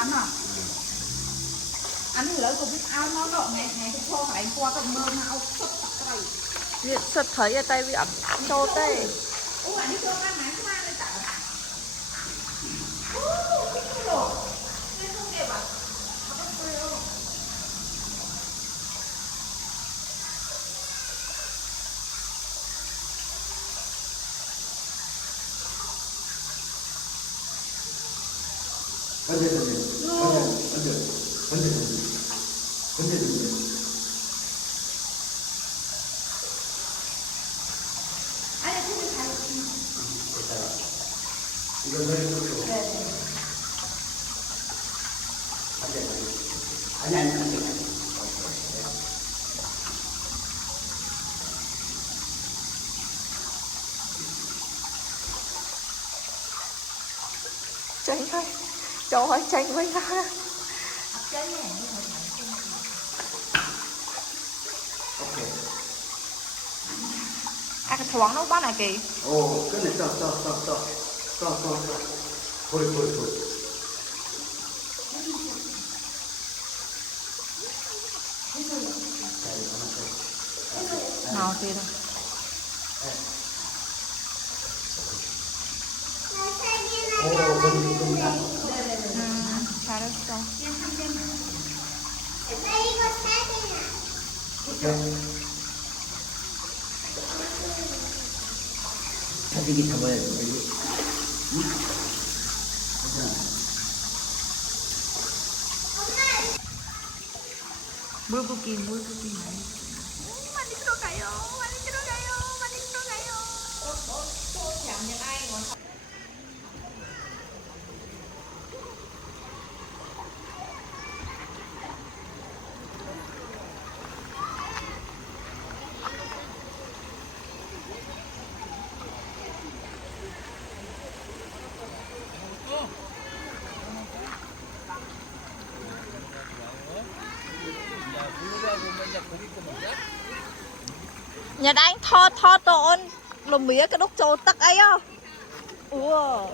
bán à ăn lỡ cũng biết ao nó độ ngày ngày cái cho phải qua tầm mơ nào xuất thật Việc sật thấy ở tay bị ẩm trô tê. ủa anh đi cho ăn này không ăn lên cả Tránh thôi. Cháu hỏi tránh với ra. À cái thoáng nó bắt này kì. 오, 끝내, 써. 버려. Nào thì đâu. 오, 거기. 잘했어. 사진기 잡아야 돼, 여기. 물고기 많이. 많이 들어가요. Nhật Anh tho tộn lùm mía cái đúc trồ tắc ấy á. Ủa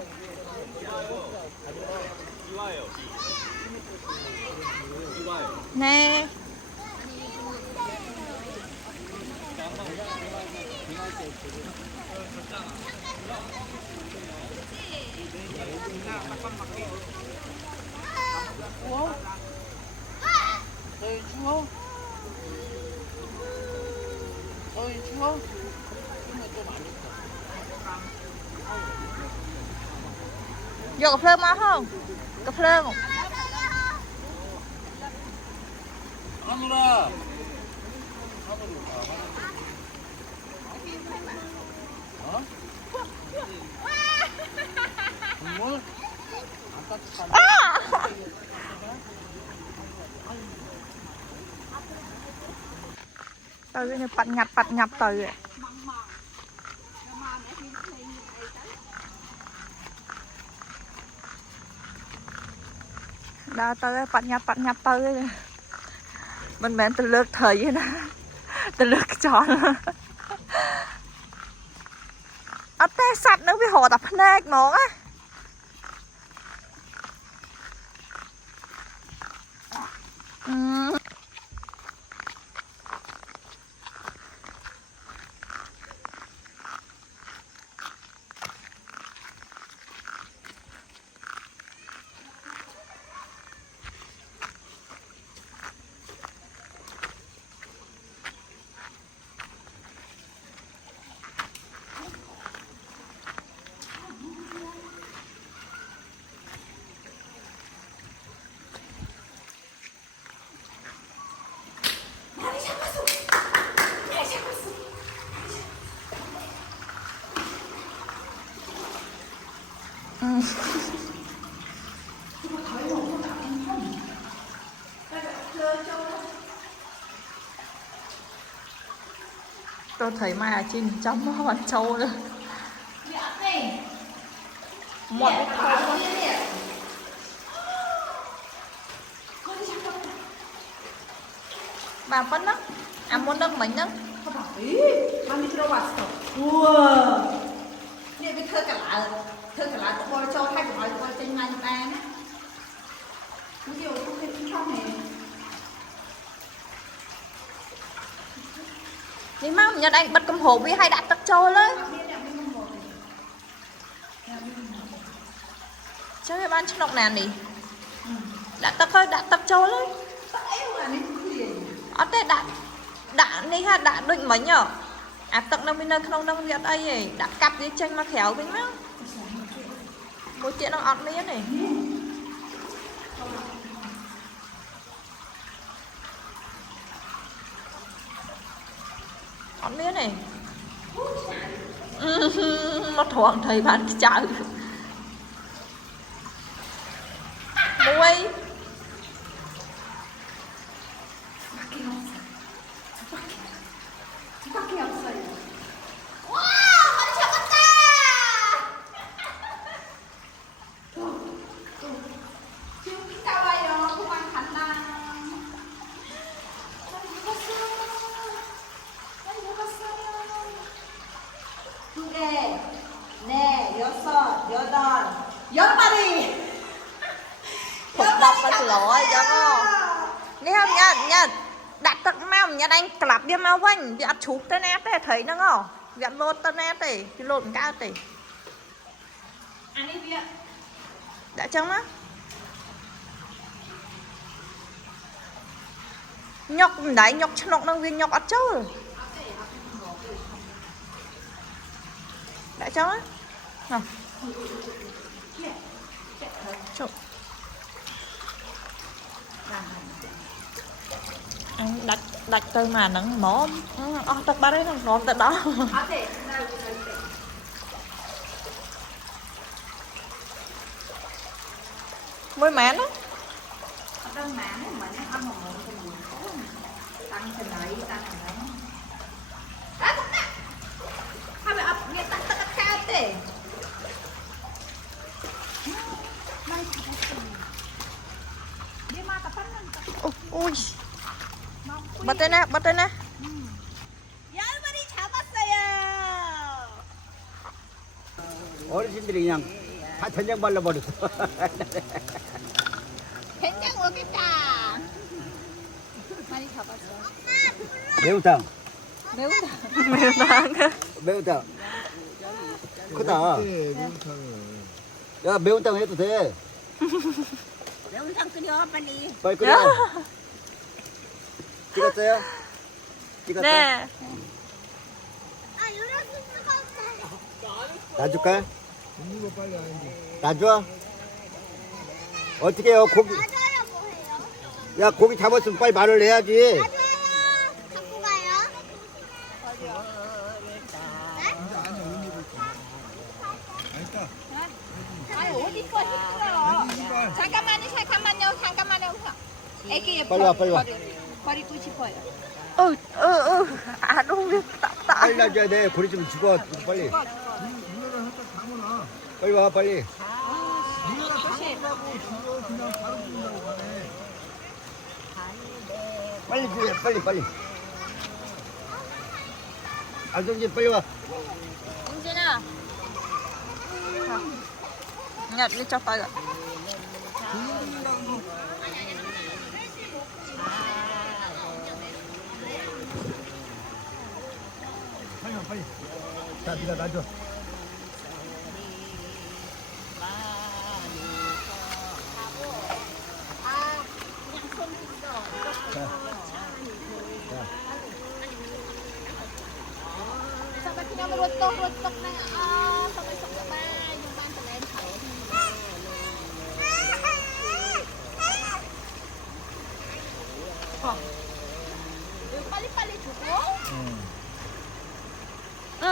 nè vô cà phê mà không? Cà phê không? 하늘아. 어? 국물? 안 따뜻하네. Từ này bạch nhập từ vậy. Đó tới bạch nhập từ vậy. Mình mẹ từ lượt thời vậy nè. Từ lượt tròn. Ở té sạch nó bị hồ tập nét nữa á. Tôi thấy mà trên trong hoàn châu nữa. Một cái không. Bà phân đó. À muốn nước mình đó. 많이 들어봤어. 우와. 얘 왜 털까 나? 털까 나 또 뭘 저 하고 말고 뭘 쟁만 나. Đi mau nhật anh bật cầm hộp với hai đặt tắc trâu lên. Chắc cái ban cho nọc nàn đi. Đặt tắc trâu lên. Ở đây đã đi ha đã định mấy nhở. À tắc nông bên nơi không nông việt ấy ấy. Đã cặp cái chân mà khéo bên đó. Một chuyện nó ọt miếng này. ọt miếng này. Nó thoảng thầy bán cái chợ. Mùi. Đi không nhật đặt tắc mau nhật anh cặp đi mau vanh việc chụp tên ép đấy thấy nó ngỏ việc lột tên ép đấy cái lột cao đấy anh đi việc đã chăng á nhọc đấy nhọc cho nó đang viên nhọc ở châu rồi đã chăng á nào chụp anh đặt cây mà nó mỏ đặt ba đấy nó ngon tại đó mới mán đó đơn mán mà nó ăn một món khó tăng trên đấy tăng ở đấy hai bạn ấp nghe tăng tăng cao thế đi mà tập phân ôi bật đây nè 열마리 잡았어요. 어르신들이 그냥 다 된장 발라버렸어. 된장 먹겠다. 많이 잡았어. 매운탕. 매운탕 매운탕. 크다. 야, 매운탕 해도 돼. 매운탕 끓여 빨리. 빨리 끓여. 찍었어요? 찍었어? 네 놔줄까? 놔줘? 어떻게 해요? 고기. 야, 고기 잡았으면 빨리 말을 해야지. 갖고 가요? 아니 어디 거 힘들어. 잠깐만요. 애기 빨리 와, 빨리 와. 버리고 싶어요. 아 너무 딱 빨리 놔줘야 돼. 고리 좀 집어. 빨리. 빨리 와, 빨리. 빨리 주래, 빨리. 알동지 빨리 와. 은진아 nhật đi cho tay ạ 빨리. 자, 네가 놔줘. Sampai kena merotok na sampai sampai yung banta lain kau. 빨리 주고. 응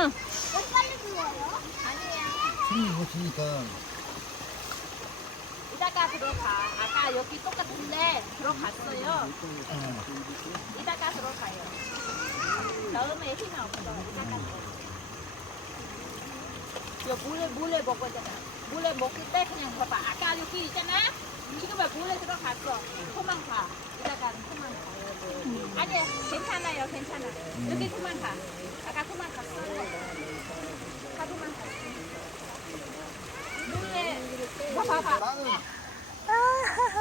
왜 빨리 구워요? 아니야. 숨이 못 쉬니까. 이따가 들어가. 아까 여기 똑같은데 들어갔어요. 이따가 들어가요. 다음에 힘이 없어. 이따가 들어가. 이거 몰래 먹거잖아. 몰래 먹을 때 그냥 봐봐. 아까 여기 있잖아. 지금 왜 몰래 들어갔어? 도망가. 이따가 도망가. 아니야, 괜찮아요. 여기 도망가. 아까 도망갔어. 다 도망갔어. 몰래. 봐봐. 나는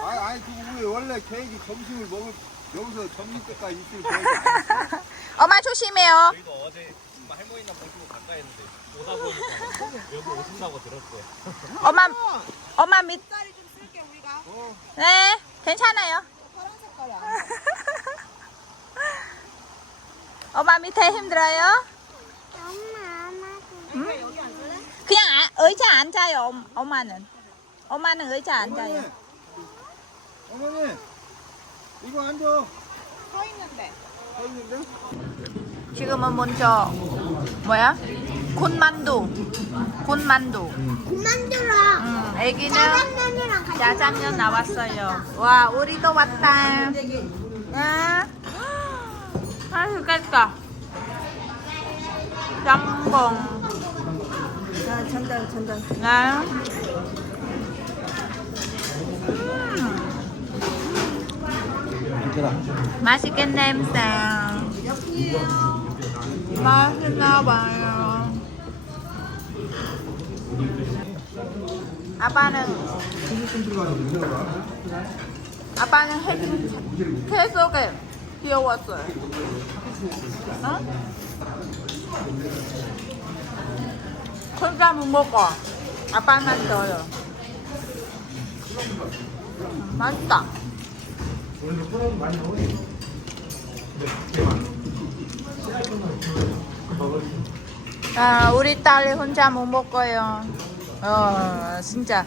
아니 그거 우리 원래 계획이 점심을 먹을 여기서 점심 때까지 있을 계획이 아니었어. 엄마 조심해요. 저희도 어제 할머니랑 보시고 가까이 했는데 오다 보니까 여기 오신다고 들었어요. 엄마 밑. 네, 괜찮아요. 엄마 밑에 힘들어요? 엄마. 그냥 의자 앉아요. 엄마는 의자 앉아요. 어머니, 이거 앉아. 서 있는데. 서 있는데? 지금은 먼저 뭐야? 곤만두. 그만두랑 애기는 짜장면이랑 같이 짜장면 나왔어요. 와, 우리도 왔다. 아, 맛있겠다. 짬뽕. 전달. 맛있겠 냄새. 맛있나 봐요. 아빠는 계속에 귀여웠어요. 어? 혼자 못 먹어. 아빠만 줘요. 맛있다. 아, 우리 딸이 혼자 못 먹어요. 진짜.